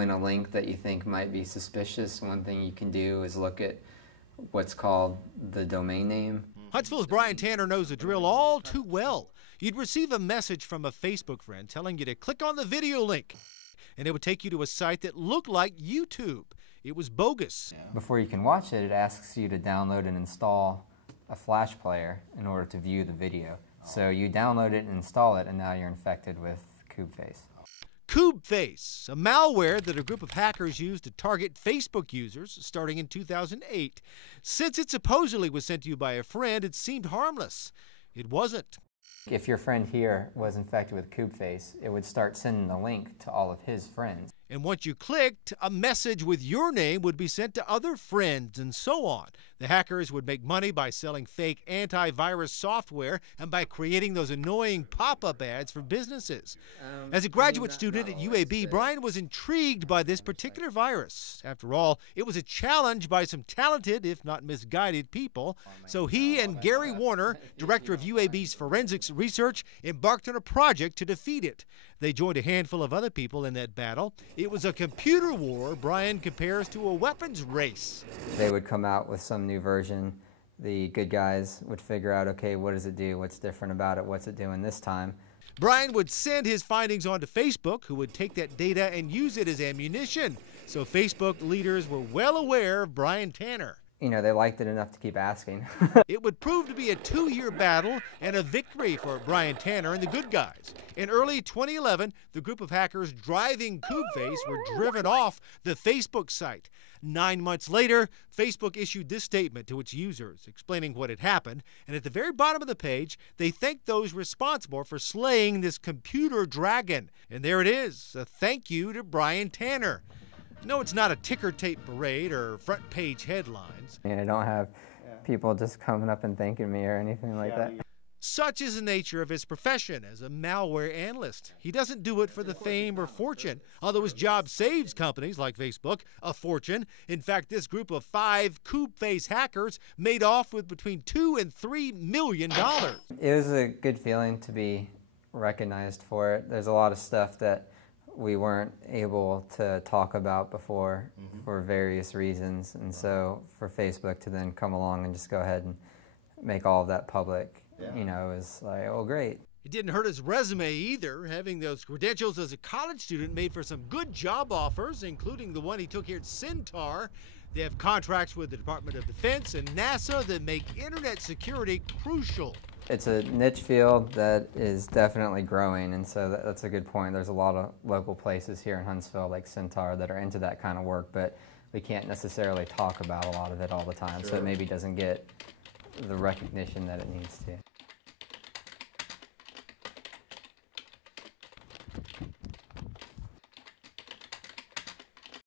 In a link that you think might be suspicious, one thing you can do is look at what's called the domain name. Huntsville's Brian Tanner knows the drill all too well. You'd receive a message from a Facebook friend telling you to click on the video link, and it would take you to a site that looked like YouTube. It was bogus. Before you can watch it, it asks you to download and install a Flash player in order to view the video. So you download it and install it, and now you're infected with Koobface. Koobface, a malware that a group of hackers used to target Facebook users starting in 2008. Since it supposedly was sent to you by a friend, it seemed harmless. It wasn't. If your friend here was infected with Koobface, it would start sending the link to all of his friends. And once you clicked, a message with your name would be sent to other friends and so on. The hackers would make money by selling fake antivirus software and by creating those annoying pop-up ads for businesses. As a graduate student at UAB, Brian was intrigued by this particular virus. After all, it was a challenge by some talented, if not misguided, people. So he and Gary Warner, director of UAB's forensics research, embarked on a project to defeat it. They joined a handful of other people in that battle. It was a computer war Brian compares to a weapons race. They would come out with some new version. The good guys would figure out, okay, what does it do? What's different about it? What's it doing this time? Brian would send his findings on to Facebook, who would take that data and use it as ammunition. So Facebook leaders were well aware of Brian Tanner. You know, they liked it enough to keep asking. It would prove to be a 2-year battle and a victory for Brian Tanner and the good guys. In early 2011, the group of hackers driving Koobface were driven off the Facebook site. 9 months later, Facebook issued this statement to its users explaining what had happened, and at the very bottom of the page, they thanked those responsible for slaying this computer dragon. And there it is, a thank you to Brian Tanner. No, it's not a ticker tape parade or front page headlines. I don't have people just coming up and thanking me or anything like that. Such is the nature of his profession as a malware analyst. He doesn't do it for the fame or fortune, although his job saves companies like Facebook a fortune. In fact, this group of 5 Koobface hackers made off with between $2 and $3 million. It was a good feeling to be recognized for it. There's a lot of stuff that we weren't able to talk about before for various reasons, and so for Facebook to then come along and just go ahead and make all of that public, you know, is like, oh great. It didn't hurt his resume either. Having those credentials as a college student made for some good job offers, including the one he took here at Centaur. They have contracts with the Department of Defense and NASA that make internet security crucial. It's a niche field that is definitely growing, and so that's a good point. There's a lot of local places here in Huntsville like Centaur that are into that kind of work, but we can't necessarily talk about a lot of it all the time, so it maybe doesn't get the recognition that it needs to.